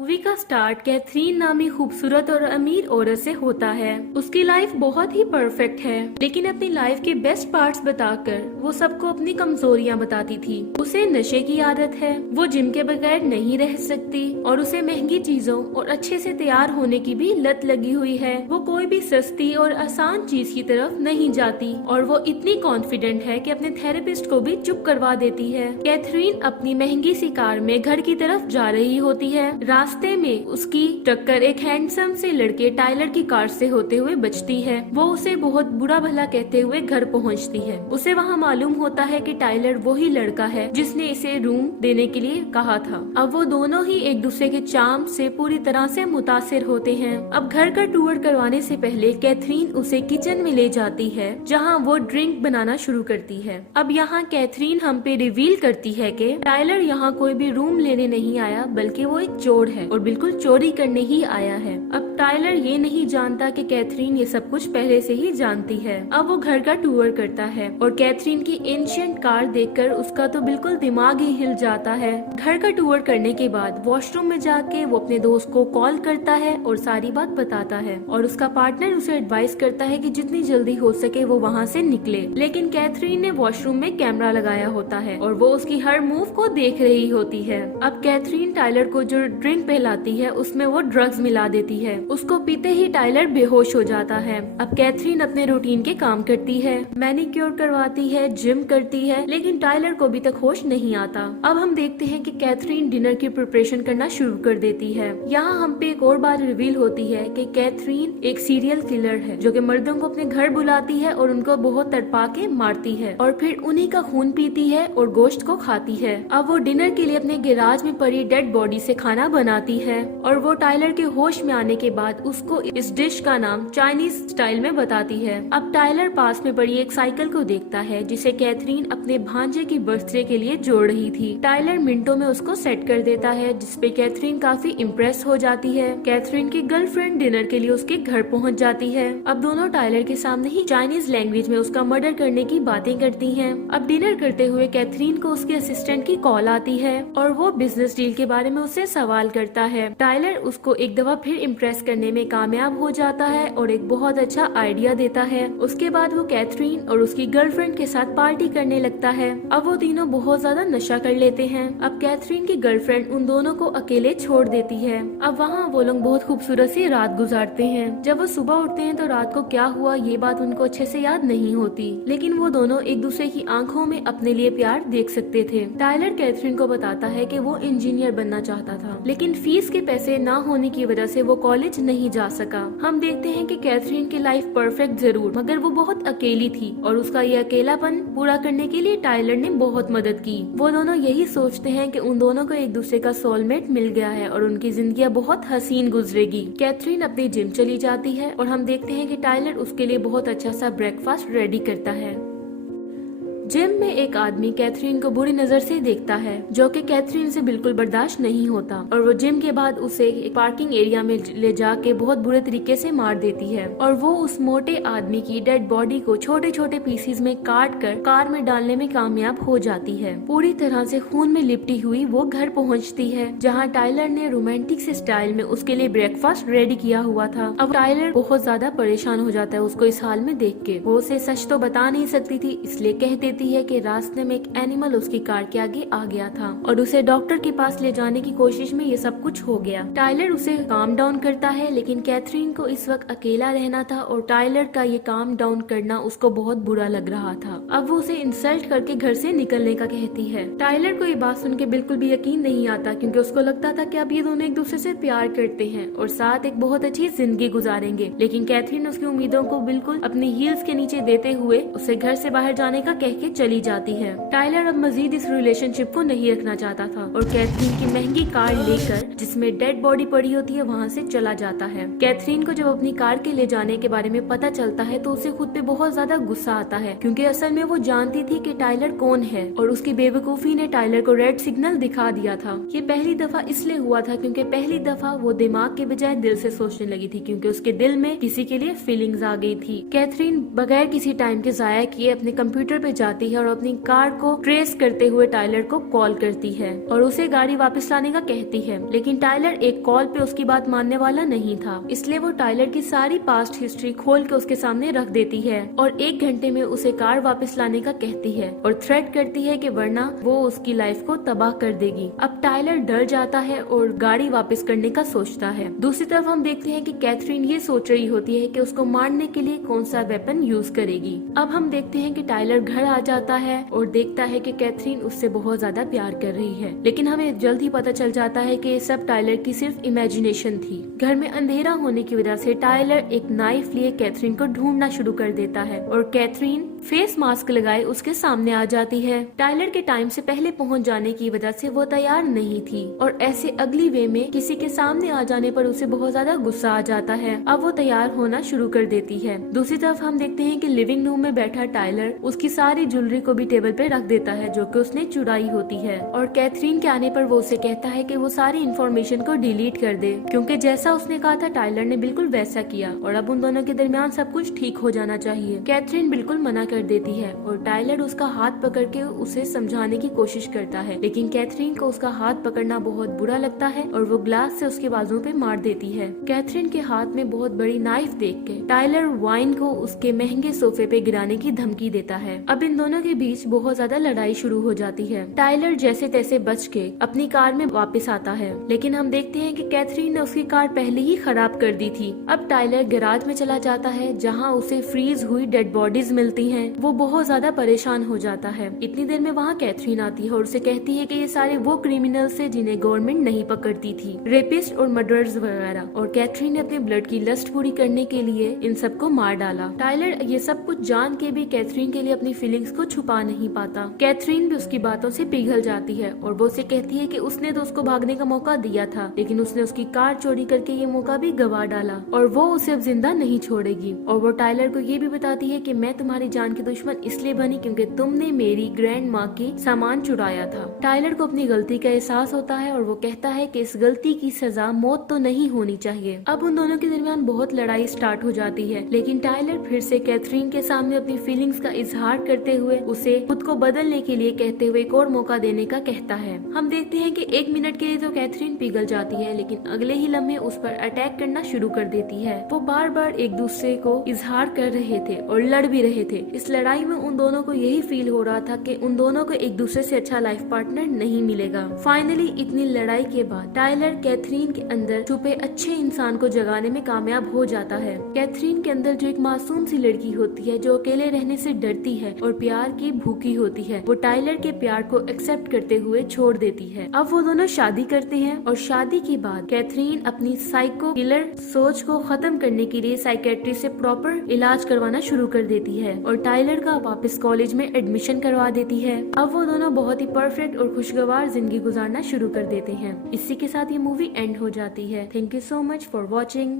Movie का start Catherine नामी खूबसूरत और अमीर औरत से होता है। उसकी लाइफ बहुत ही परफेक्ट है, लेकिन अपनी लाइफ के बेस्ट पार्ट्स बताकर वो सबको अपनी कमजोरियां बताती थी। उसे नशे की आदत है, वो जिम के बगैर नहीं रह सकती और उसे महंगी चीजों और अच्छे से तैयार होने की भी लत लगी हुई है। वो कोई भी सस्ती और आसान चीज की तरफ नहीं जाती और वो इतनी कॉन्फिडेंट है कि अपने थेरेपिस्ट को भी चुप करवा देती है। कैथरीन अपनी महंगी सी कार में घर की तरफ जा रही होती है। रास्ते में उसकी टक्कर एक हैंडसम से लड़के टाइलर की कार से होते हुए बचती है। वो उसे बहुत बुरा भला कहते हुए घर पहुंचती है। उसे वहां मालूम होता है कि टाइलर वही लड़का है जिसने इसे रूम देने के लिए कहा था। अब वो दोनों ही एक दूसरे के चार्म से पूरी तरह से मुतासिर होते हैं। अब घर का टूर करवाने से पहले कैथरीन उसे किचन में ले जाती है, जहाँ वो ड्रिंक बनाना शुरू करती है। अब यहाँ कैथरीन हम पे रिवील करती है कि टाइलर यहाँ कोई भी रूम लेने नहीं आया, बल्कि वो एक चोर है और बिल्कुल चोरी करने ही आया है। अब टाइलर ये नहीं जानता कि कैथरीन ये सब कुछ पहले से ही जानती है। अब वो घर का टूर करता है और कैथरीन की एंशिएंट कार देखकर उसका तो बिल्कुल दिमाग ही हिल जाता है। घर का टूर करने के बाद वॉशरूम में जाके वो अपने दोस्त को कॉल करता है और सारी बात बताता है और उसका पार्टनर उसे एडवाइस करता है कि जितनी जल्दी हो सके वो वहाँ से निकले। लेकिन कैथरीन ने वॉशरूम में कैमरा लगाया होता है और वो उसकी हर मूव को देख रही होती है। अब कैथरीन टाइलर को जो ड्रिंक पिलाती है उसमें वो ड्रग्स मिला देती है। उसको पीते ही टाइलर बेहोश हो जाता है। अब कैथरीन अपने रूटीन के काम करती है, मैनिक्योर करवाती है, जिम करती है, लेकिन टाइलर को अभी तक होश नहीं आता। अब हम देखते हैं कि कैथरीन डिनर की प्रिपरेशन करना शुरू कर देती है। यहाँ हम पे एक और बात रिवील होती है कि कैथरीन एक सीरियल किलर है जो कि मर्दों को अपने घर बुलाती है और उनको बहुत तड़पा के मारती है और फिर उन्हीं का खून पीती है और गोश्त को खाती है। अब वो डिनर के लिए अपने गैराज में पड़ी डेड बॉडी से खाना बनाती है और वो टाइलर के होश में आने के बाद उसको इस डिश का नाम चाइनीज स्टाइल में बताती है। अब टाइलर पास में पड़ी एक साइकिल को देखता है जिसे कैथरीन अपने भांजे की बर्थडे के लिए जोड़ रही थी। टाइलर मिनटों में उसको सेट कर देता है, जिसपे कैथरीन काफी इम्प्रेस हो जाती है। कैथरीन की गर्लफ्रेंड डिनर के लिए उसके घर पहुंच जाती है। अब दोनों टाइलर के सामने ही चाइनीज लैंग्वेज में उसका मर्डर करने की बातें करती हैं। अब डिनर करते हुए कैथरीन को उसके असिस्टेंट की कॉल आती है और वो बिजनेस डील के बारे में उससे सवाल करता है। टाइलर उसको एक दफा फिर इम्प्रेस करने में कामयाब हो जाता है और एक बहुत अच्छा आइडिया देता है। उसके बाद वो कैथरीन और उसकी गर्लफ्रेंड के साथ पार्टी करने लगता है। अब वो तीनों बहुत ज्यादा नशा कर लेते हैं। अब कैथरीन की गर्लफ्रेंड उन दोनों को अकेले छोड़ देती है। अब वहाँ वो लोग बहुत खूबसूरत सी रात गुजारते हैं। जब वो सुबह उठते हैं तो रात को क्या हुआ ये बात उनको अच्छे से याद नहीं होती, लेकिन वो दोनों एक दूसरे की आंखों में अपने लिए प्यार देख सकते थे। टाइलर कैथरीन को बताता है कि वो इंजीनियर बनना चाहता था, लेकिन फीस के पैसे ना होने की वजह से वो कॉलेज नहीं जा सका। हम देखते हैं कि कैथरीन की लाइफ परफेक्ट जरूर, मगर वो बहुत अकेली थी और उसका ये अकेलापन पूरा करने के लिए टाइलर ने बहुत मदद की। वो दोनों यही सोचते हैं कि उन दोनों को एक दूसरे का सोलमेट मिल गया है और उनकी जिंदगी बहुत हसीन गुजरेगी। कैथरीन अपनी जिम चली जाती है और हम देखते हैं कि टाइलर उसके लिए बहुत अच्छा सा ब्रेकफास्ट रेडी करता है। जिम में एक आदमी कैथरीन को बुरी नजर से देखता है, जो कि कैथरीन से बिल्कुल बर्दाश्त नहीं होता और वो जिम के बाद उसे एक पार्किंग एरिया में ले जाके बहुत बुरे तरीके से मार देती है और वो उस मोटे आदमी की डेड बॉडी को छोटे छोटे पीसीज में काट कर कार में डालने में कामयाब हो जाती है। पूरी तरह से खून में लिपटी हुई वो घर पहुंचती है, जहां टाइलर ने रोमांटिक से स्टाइल में उसके लिए ब्रेकफास्ट रेडी किया हुआ था। अब टाइलर बहुत ज्यादा परेशान हो जाता है उसको इस हाल में देख के। वो उसे सच तो बता नहीं सकती थी, इसलिए कह देती है कि रास्ते में एक एनिमल उसकी कार के आगे आ गया था और उसे डॉक्टर के पास ले जाने की कोशिश में ये सब कुछ हो गया। टाइलर उसे काम डाउन करता है, लेकिन कैथरीन को इस वक्त अकेला रहना था और टाइलर का ये काम डाउन करना उसको बहुत बुरा लग रहा था। अब वो उसे इंसल्ट करके घर से निकलने का कहती है। टाइलर को ये बात सुन के बिल्कुल भी यकीन नहीं आता, क्योंकि उसको लगता था कि अब ये दोनों एक दूसरे से प्यार करते हैं और साथ एक बहुत अच्छी जिंदगी गुजारेंगे। लेकिन कैथरीन उसकी उम्मीदों को बिल्कुल अपनी हील्स के नीचे देते हुए उसे घर से बाहर जाने का कह के चली जाती है। टाइलर अब मजीद इस रिलेशनशिप को नहीं रखना चाहता था और कैथरीन की महंगी कार लेकर, जिसमें डेड बॉडी पड़ी होती है, वहाँ से चला जाता है। कैथरीन को जब अपनी कार के ले जाने के बारे में पता चलता है तो उसे खुद पे बहुत ज्यादा गुस्सा आता है, क्योंकि असल में वो जानती थी कि टाइलर कौन है और उसकी बेवकूफी ने टाइलर को रेड सिग्नल दिखा दिया था। ये पहली दफा इसलिए हुआ था क्योंकि पहली दफा वो दिमाग के बजाय दिल से सोचने लगी थी, क्योंकि उसके दिल में किसी के लिए फीलिंग्स आ गई थी। कैथरीन बगैर किसी टाइम के जाया किए अपने कंप्यूटर पे जाती जाती है और अपनी कार को ट्रेस करते हुए टाइलर को कॉल करती है और उसे गाड़ी वापस लाने का कहती है। लेकिन टाइलर एक कॉल पे उसकी बात मानने वाला नहीं था, इसलिए वो टाइलर की सारी पास्ट हिस्ट्री खोल के उसके सामने रख देती है और 1 घंटे में उसे कार वापस लाने का कहती है और थ्रेट करती है कि वरना वो उसकी लाइफ को तबाह कर देगी। अब टाइलर डर जाता है और गाड़ी वापस करने का सोचता है। दूसरी तरफ हम देखते हैं कि कैथरीन ये सोच रही होती है कि उसको मारने के लिए कौन सा वेपन यूज करेगी। अब हम देखते हैं कि टाइलर घर आ जाता है और देखता है कि कैथरीन उससे बहुत ज्यादा प्यार कर रही है, लेकिन हमें जल्द ही पता चल जाता है कि ये सब टाइलर की सिर्फ इमेजिनेशन थी। घर में अंधेरा होने की वजह से टाइलर एक नाइफ लिए कैथरीन को ढूंढना शुरू कर देता है और कैथरीन फेस मास्क लगाए उसके सामने आ जाती है। टाइलर के टाइम से पहले पहुंच जाने की वजह से वो तैयार नहीं थी और ऐसे अगली वे में किसी के सामने आ जाने पर उसे बहुत ज्यादा गुस्सा आ जाता है। अब वो तैयार होना शुरू कर देती है। दूसरी तरफ हम देखते हैं कि लिविंग रूम में बैठा टाइलर उसकी सारी ज्वेलरी को भी टेबल पे रख देता है जो कि उसने चुराई होती है और कैथरीन के आने पर वो उसे कहता है कि वो सारी इंफॉर्मेशन को डिलीट कर दे, क्योंकि जैसा उसने कहा था टाइलर ने बिल्कुल वैसा किया और अब उन दोनों के दरमियान सब कुछ ठीक हो जाना चाहिए। कैथरीन बिल्कुल मना कर देती है और टाइलर उसका हाथ पकड़ के उसे समझाने की कोशिश करता है, लेकिन कैथरीन को उसका हाथ पकड़ना बहुत बुरा लगता है और वो ग्लास से उसके बाजुओं पे मार देती है। कैथरीन के हाथ में बहुत बड़ी नाइफ देख के टाइलर वाइन को उसके महंगे सोफे पे गिराने की धमकी देता है। अब इन दोनों के बीच बहुत ज्यादा लड़ाई शुरू हो जाती है। टाइलर जैसे तैसे बच के अपनी कार में वापस आता है, लेकिन हम देखते हैं कि कैथरीन ने उसकी कार पहले ही खराब कर दी थी। अब टाइलर गैराज में चला जाता है जहाँ उसे फ्रीज हुई डेड बॉडीज मिलती हैं। वो बहुत ज्यादा परेशान हो जाता है। इतनी देर में वहाँ कैथरीन आती है और उसे कहती है कि ये सारे वो क्रिमिनल्स है जिन्हें गवर्नमेंट नहीं पकड़ती थी, रेपिस्ट और मर्डरर्स वगैरह, और कैथरीन ने अपने ब्लड की लस्ट पूरी करने के लिए इन सबको मार डाला। टाइलर ये सब कुछ जान के भी कैथरीन के लिए अपनी फीलिंग्स को छुपा नहीं पाता। कैथरीन भी उसकी बातों से पिघल जाती है और वो उसे कहती है कि उसने तो उसको भागने का मौका दिया था, लेकिन उसने उसकी कार चोरी करके ये मौका भी गवा डाला और वो उसे अब जिंदा नहीं छोड़ेगी। और वो टाइलर को ये भी बताती है कि मैं तुम्हारी जान की दुश्मन इसलिए बनी क्योंकि तुमने मेरी ग्रैंड माँ की सामान चुराया था। टाइलर को अपनी गलती का एहसास होता है और वो कहता है कि इस गलती की सजा मौत तो नहीं होनी चाहिए। अब उन दोनों के दरमियान बहुत लड़ाई स्टार्ट हो जाती है, लेकिन टाइलर फिर से कैथरीन के सामने अपनी फीलिंग्स का इजहार करते हुए उसे खुद को बदलने के लिए कहते हुए एक और मौका देने का कहता है। हम देखते हैं कि 1 मिनट के लिए तो कैथरीन पिघल जाती है, लेकिन अगले ही लम्हे उस पर अटैक करना शुरू कर देती है। वो बार बार एक दूसरे को इजहार कर रहे थे और लड़ भी रहे थे। इस लड़ाई में उन दोनों को यही फील हो रहा था कि उन दोनों को एक दूसरे से अच्छा लाइफ पार्टनर नहीं मिलेगा। फाइनली इतनी लड़ाई के बाद टाइलर कैथरीन के अंदर छुपे अच्छे इंसान को जगाने में कामयाब हो जाता है। कैथरीन के अंदर जो एक मासूम सी लड़की होती है जो अकेले रहने से डरती है और प्यार की भूखी होती है, वो टाइलर के प्यार को एक्सेप्ट करते हुए छोड़ देती है। अब वो दोनों शादी करते हैं और शादी के बाद कैथरीन अपनी साइको किलर सोच को खत्म करने के लिए साइकेट्री से प्रॉपर इलाज करवाना शुरू कर देती है और टाइलर का वापस कॉलेज में एडमिशन करवा देती है। अब वो दोनों बहुत ही परफेक्ट और खुशगवार जिंदगी गुजारना शुरू कर देते हैं। इसी के साथ ये मूवी एंड हो जाती है। Thank you so much for watching.